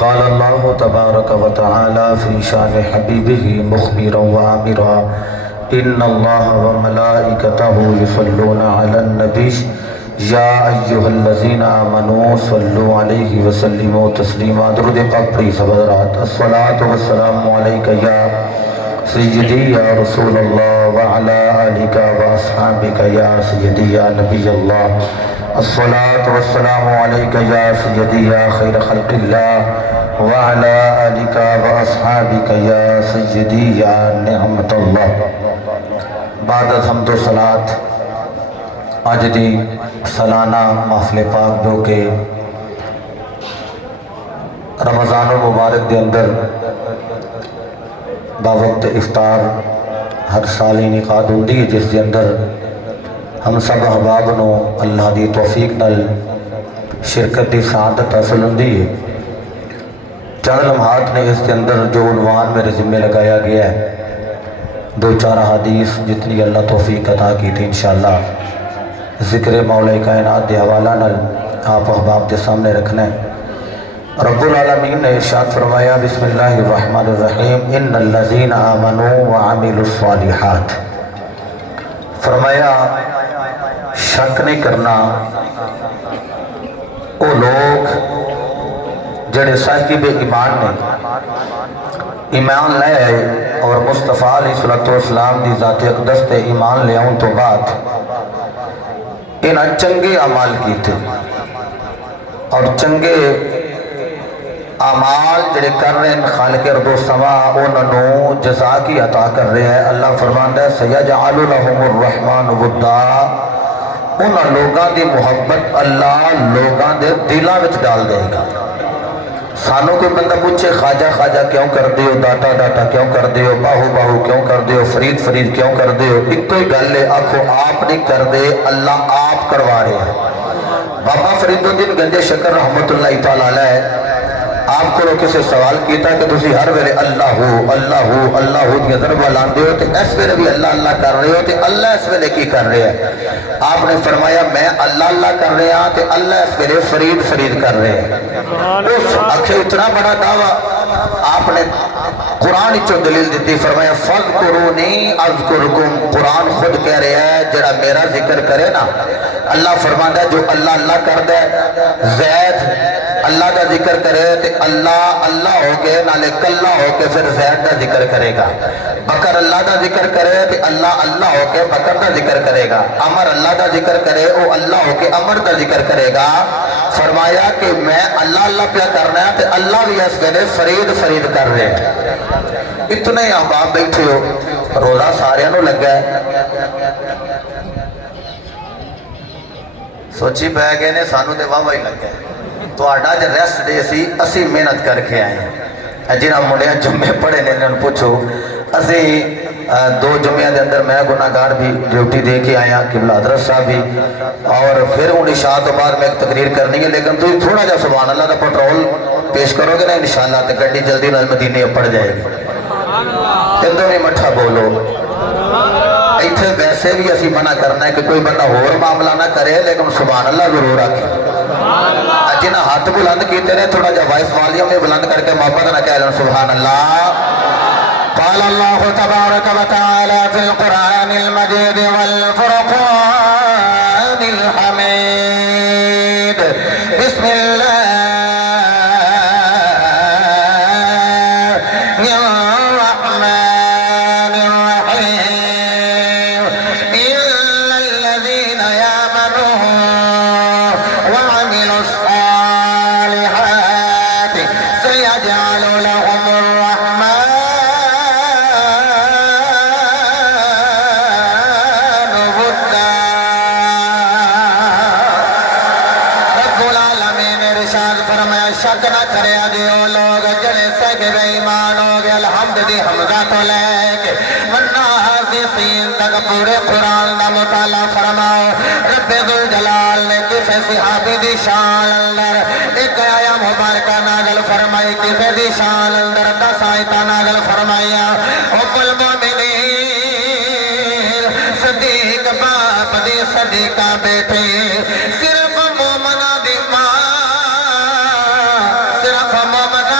قال الله تبارك وتعالى في شان حبيبه مخبرا وآمرا إن الله وملائكته يصلون على النبي يا أيها الذين آمنوا صلوا عليه وسلموا تسليما درود پاک پڑھی سب حضرات الصلاة والسلام عليك يا سيدي يا رسول الله وعلى آلك وأصحابك يا سيدي يا نبي الله الصلاة والسلام عليك يا سيدي يا خير خلق الله وعلى آلك وأصحابك يا سيدي يا نعمة الله بعد حمد و صلاة آج دی سالانہ محفل پاک جو کہ رمضان المبارک دے اندر باوقت افطار ہر سال انعقاد ہوندی ہے جس دے اندر ہم سب احباب نو اللہ دی توفیق نال شرکت دی سعادت حاصل ہوندی ہے۔ چند لمحات نے اس کے اندر جو عنوان میرے ذمہ لگایا گیا ہے دو چار حدیث جتنی اللہ توفیق عطا کی تھی انشاءاللہ ذکر مولا کائنات دے حوالہ نال آپ احباب کے سامنے رکھنا ہے۔ رب العالمین نے ارشاد فرمایا بسم اللہ الرحمن الرحیم ان الذین آمنوا وعملوا الصالحات، فرمایا شک نہیں کرنا وہ لوگ جڑے صاحب ایمان نے ایمان لے آئے اور مصطفیٰ علیہ السلام دی ذات اقدس تے ایمان لے آؤں تو بعد انہاں چنگے اعمال کیتے اور چنگے اعمال جڑے کر رہے ہیں خالق ارض و سما انہوں جزا کی عطا کر رہے ہیں۔ اللہ فرماندا ہے سیجعل لهم الرحمن ودا، انہاں لوگاں دی محبت اللہ لوگاں دے دلاں وچ ڈال دے گا۔ سانوں کوئی بندہ پوچھے خواجہ خواجہ کیوں کر دیو، داتا داتا کیوں کر دیو، باہو باہو کیوں کر دیو، فرید فرید کیوں کر دیو، ایک کوئی گل ہے آنکھو آپ نہیں کر دے اللہ آپ کروا رہے ہیں۔ بابا فرید الدین گنجے شکر رحمت اللہ تعالیٰ علیہ آپ کو کسی سوال کیتا کہ تسی ہر ویلے اللہ ہو اللہ ہو اللہ ہو کی ضربہ لاندے ہو تو اس ویلے بھی اللہ اللہ کر رہے ہو تو اللہ اس ویلے کی کر رہے ہیں؟ آپ نے فرمایا میں اللہ اللہ کر رہے ہیں تو اللہ اس ویلے فرید فرید کر رہے ہیں۔ اس اکھے اتنا بڑا دعویٰ آپ نے قرآن چو دلیل دیتی، فرمایا فَاذْكُرُونِي أَذْكُرْكُمْ، قرآن خود کہہ رہے ہیں جڑا میرا ذکر کرے نا اللہ فرماندہ جو اللہ اللہ کر دے، زید اللہ کا ذکر کرے تو اللہ اللہ ہو کے نالے کلہ ہو کے پھر زید کا ذکر کرے گا، بکر اللہ کا ذکر کرے تو اللہ اللہ ہو کے بکر کا ذکر کرے گا، عمر اللہ کا ذکر کرے وہ اللہ ہو کے عمر کا ذکر کرے گا۔ فرمایا کہ میں اللہ اللہ پیا کرنا ہے تو اللہ بھی اس ویلے فرید فرید کر رہے ہیں۔ اتنے احباب بیٹھے ہو روزہ سارے نو لگا ہے، سوچی پہ گئے نے سانو دے واہ ہی لگا ہے تو آڈا جو ریسٹ دے سی اسی محنت کر کے آئے ہیں۔ جنہاں مڑیاں جمعے پڑھے نے انہوں پوچھو اسی دو جمعے دے اندر میں گناہگار بھی ڈیوٹی دے کے آیا قبلہ حضرت صاحب بھی اور پھر ان عشاء تو بعد میں ایک تقریر کرنی ہے لیکن تو تھوڑا جا سبحان اللہ دا پٹرول پیش کرو گے نا انشاءاللہ تو گڈی جلدی نال مدینے پڑ جائے گی۔ اندر نہیں مٹھا بولو، ایتھے ویسے بھی اسی منع کرنا ہے کہ کوئی بندہ اور معاملہ نہ کرے لیکن سبحان اللہ ضرور آکے۔ جنہاں ہاتھ بلند کیتے نے تھوڑا جا وائس والیوم میں بلند کر کے محبت نہ کہہ لیں سبحان اللہ۔ قال اللہ تبارک و تعالی فی القرآن المجید والفرقان الحمید بسم اللہ شک نہ کرے دیو لوگ جڑے سکر ایمان ہو گئے الحمد دی حمدہ تو لے کے ورنہ حافظین تک پورے قرآن دا مطالعہ فرماؤ۔ رب ذوالجلال نے کسے صحابی دی شان اندر ایک آیا مبارکہ نازل فرمائی، کسے دی شان اندر 10 آیتاں نازل فرمائیا۔ ام المومنین صدیق باپ دی صدیقہ بیٹی صرف مومنہ دی ماں، صرف مومنہ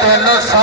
300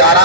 11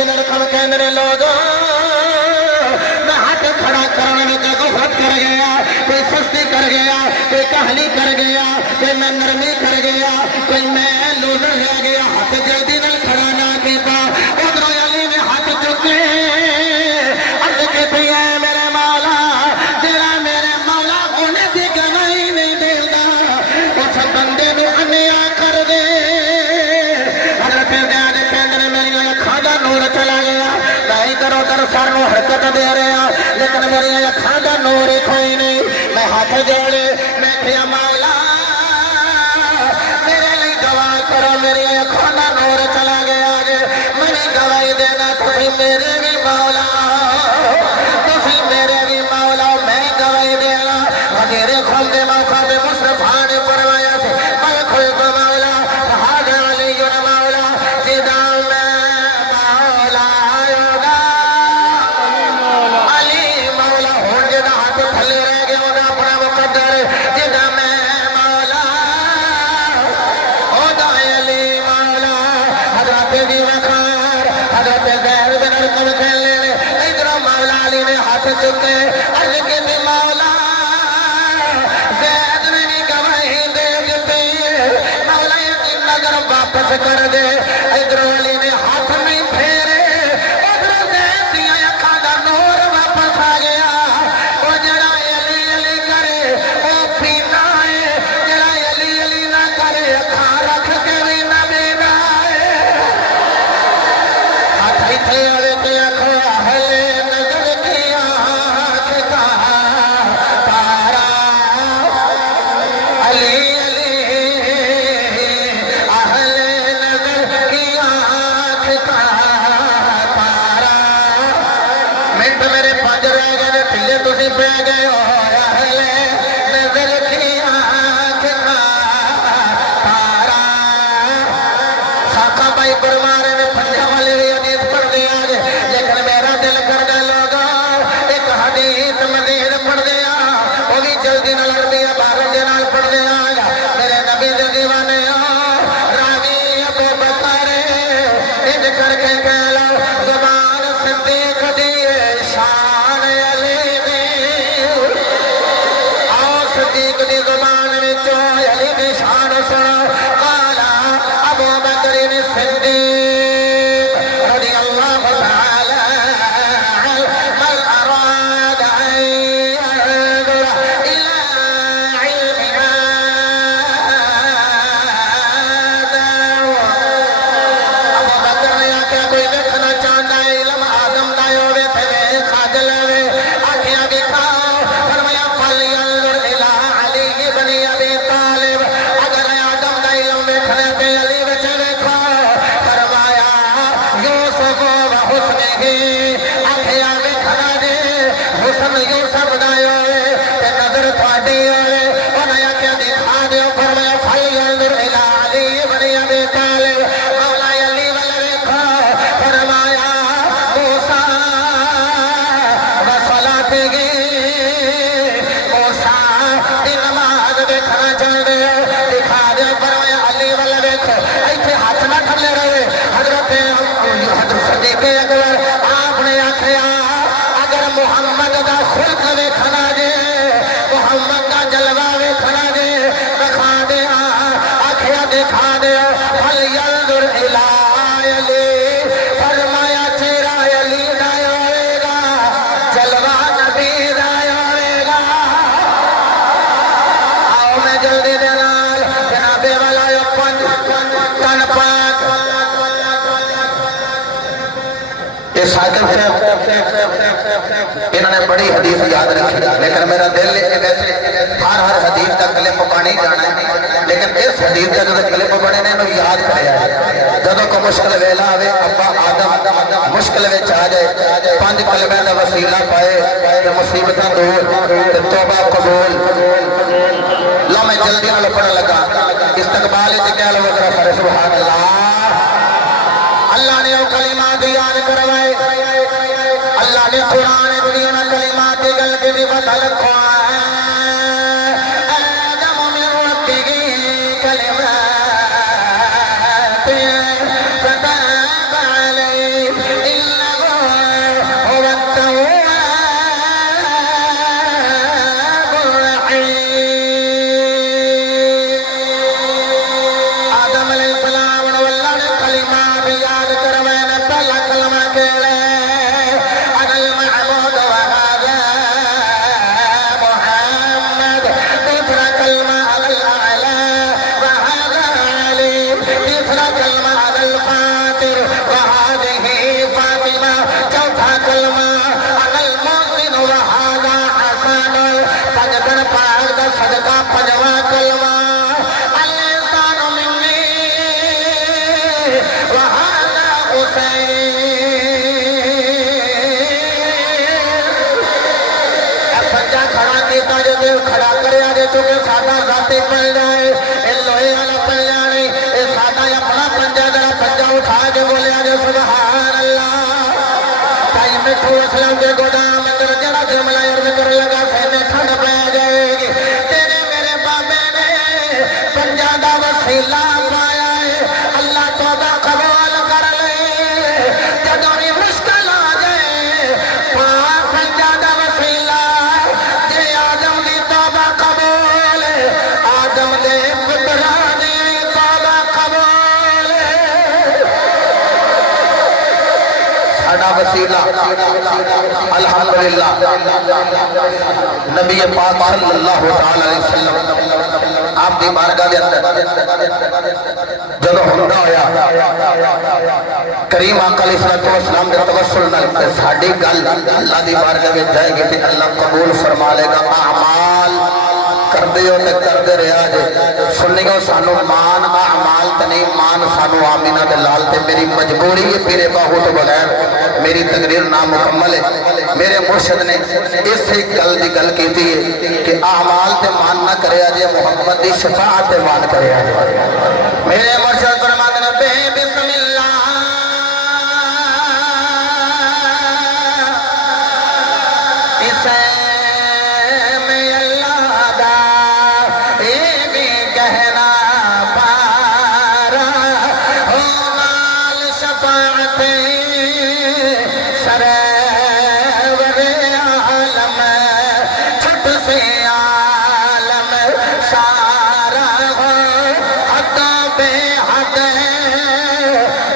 بن ارقم کہندے لوگوں میں ہاتھ کھڑا کرنے میں غفلت کر گیا، کوئی سستی کر گیا، کوئی کہلی کر گیا، کوئی میں نرمی کر گیا، کوئی میں لوزر لے گیا، ہاتھ جلدی نال کھڑا نہ کیتا۔ ادھر علی نے ہاتھ چکے عرض کیتی ہے میرے مولا، تیرا میرے مولا انہیں دی گواہی نہیں دینا، اس بندے نو انیا کر دے۔ حضرت زید کہندے میری اکھاں دا نور چلا گیا، میں ادھر ادھر سر نو حرکت دے رہا لیکن میری اکھاں دا نور کوئی نہیں۔ میں ہاتھ جوڑے میں کہیا مولا میرے لیے دعا کرو، میری اکھاں دا نور چلا گیا جے، میں گواہی دینا تسی میرے بھی مولا، تسی میرے بھی مولا، میں گواہی دینا۔ وزیر خون دے موقع پہ مصطفیٰ نے فرمایا سے میں کھل تو مولا صحابہ علی مولا جدا میں مولا ہوگا علی مولا ہون جدا ہاتھ تھلے رہ گئے ہونا اپنا مقدر جدا میں مولا ہوگا علی مولا۔ حضرت دی وقار حضرت زید بن ارقم کھیلنے نے ادھر مولا علی نے ہاتھ چکے عرض کی تھی مولا زید نے بھی گواہی دے دیتی، مولا کی نظر واپس کر دے۔ ادھر علی نے ہاتھ نہیں پھیرے، ادھر زید دیا اکھاں دا نور واپس آ گیا۔ وہ جڑا علی علی کرے وہ پینا ہے، جڑا علی علی نہ کرے اکھاں رکھ کے بھی نہ پینا ہے۔ ہاتھ ایتھے آوے تے آکھو اہل نظر کی آنکھ کا تارا علی علی اہل نظر کی آنکھ کا تارا۔ منٹ میرے 5 رہ گئے نے تھلے تسی پہ گئے ہو، اہل نظر کی آنکھ کا تارا۔ ساکھا بھائی گرمارے میں پنجہ والی بھی حدیث پڑھ دیا گے لیکن میرا دل کر دے لوگا ایک حدیث مزید پڑھ دیا، وہ بھی جلدی نہ عربی عبارت دے نال پڑھ دیا گا۔ میرے نبی دے دیوانے راوی ابو بکر اج کر کے کہہ لو زبان صدیق دی شان علی دی، آؤ صدیق دی زبان وچوں علی دی شان سنو۔ قالا ابو بکر الصدیق رضی اللہ تعالی من اراد ان ينظر الى علم هذا۔ ابو بکر نے آکھیا کوئی دیکھنا چاہتا ہے علم آدم دا ہوے تے ویکھ لے، آکھیا دکھاؤ، فرمایا فلینظر الى علی بن ابی طالب، اگر آدم دا علم ویکھنا تے علی وچ ویکھو، فرمایا یوسف و حسنہ، آکھیا ویکھنا دے حسن یوسف دا ہوے تے نظر تھوڑی ہوے، انہاں آکھیا دکھا دیو، فرمایا فلینظر الى علی بن ابی طالب، مولا علی ول ویکھو، فرمایا موسیٰ وصلاتے گی، موسیٰ دی نماز دیکھنا چاہتے ہو دکھا دے، فرمایا علی ول ویکھو، ایتھے ہاتھ نہ تھلے رہے۔ حضرت صدیق اکبر آپ نے آکھیا اگر محمد دا خلق ویکھنا جے، محمد دا جلوہ ویکھنا جے، دکھا دے، آکھیا دکھا دے، فلینظر الی علی، فرمایا چہرہ علی دا ہوئے گا، جلوہ نبی دا ہوئے گا۔ آؤ میں جلدی دے نال جنابے والا تن پاک یہ ساکر صاحب انہوں نے بڑی حدیث یاد رکھی لیکن میرا دل ویسے ہر حدیث کا کلپ پانی جانا ہے لیکن اس حدیث کا جو کلپ پڑھے نے انہوں یاد کرے آئے جدوں کو مشکل ویلا آوے ابا آدم مشکل وچ آ جائے 5 کلمے دا وسیلہ پائے کہ مصیبتاں دور توبہ قبول۔ لا میں جلدی نال پڑھن لگا استقبال وچ کہہ لو ذرا سارے سبحان اللہ۔ اللہ نے وہ کلمات یاد کروائے، اللہ نے قرآن دی انہاں کلمات دی گل کے بھی پتہ رکھو آدم من ربہ کلمات فتاب علیہ صدقہ پنجواں کلمہ الانسان منی وہذا حسین پنجا کھڑا کیتا جو دل کھڑا کریا جو چونکہ سادہ ذاتی پڑ جائے اے لوہے والا پنجا نہیں اے سادہ اپنا پنجا ذرا پنجا اٹھا کے بولیا جو سبحان اللہ تائی مٹھو اسلام کے گودام اندر جڑا جملہ عرض کر لگا سینے ٹھنڈ پہ جائے گی تیرے میرے بابے نے پنجا دا وسیلہ پایا ہے اللہ توبہ قبول کر لے جدوں بھی مشکل آ جائے پنجا دا وسیلہ جے آدم دی توبہ قبول آدم دے پترا دی توبہ قبول ساڈا وسیلہ الحمدللہ نبی پاک صلی اللہ علیہ وسلم آپ دی بارگاہ دے اندر جدو ہوندا ہویا کریم آقا علیہ السلام دے توسل نال ساڈی گل اللہ دی بارگاہ وچ جائے گی تے اللہ قبول فرما لے گا اعمال کردے ہو تے کردے رہیا جے سنیو سانو مان اعمال تے نہیں مان سانو آمینہ دے لال تے میری مجبوری ہے پیرے باہو تو بغیر میری تقریر نامکمل ہے میرے مرشد نے اس ایک گل دی گل کیتی ہے کہ اعمال تے مان نہ کریا جے محمد دی شفاعت تے مان کریا جے میرے مرشد فرماتے ہیں بے بسم اللہ اسے میں اللہ دا اے بھی کہنا پارا ہو نال شفاعت سرور عالم چھٹ سے عالم سارا ہو حد بے حد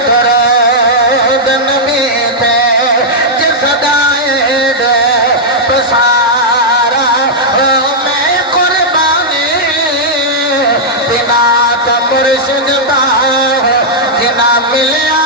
درود نبی تے جس دائے دے پسارا ہو میں قربانی بنا تا مرشد دا جنا ملیا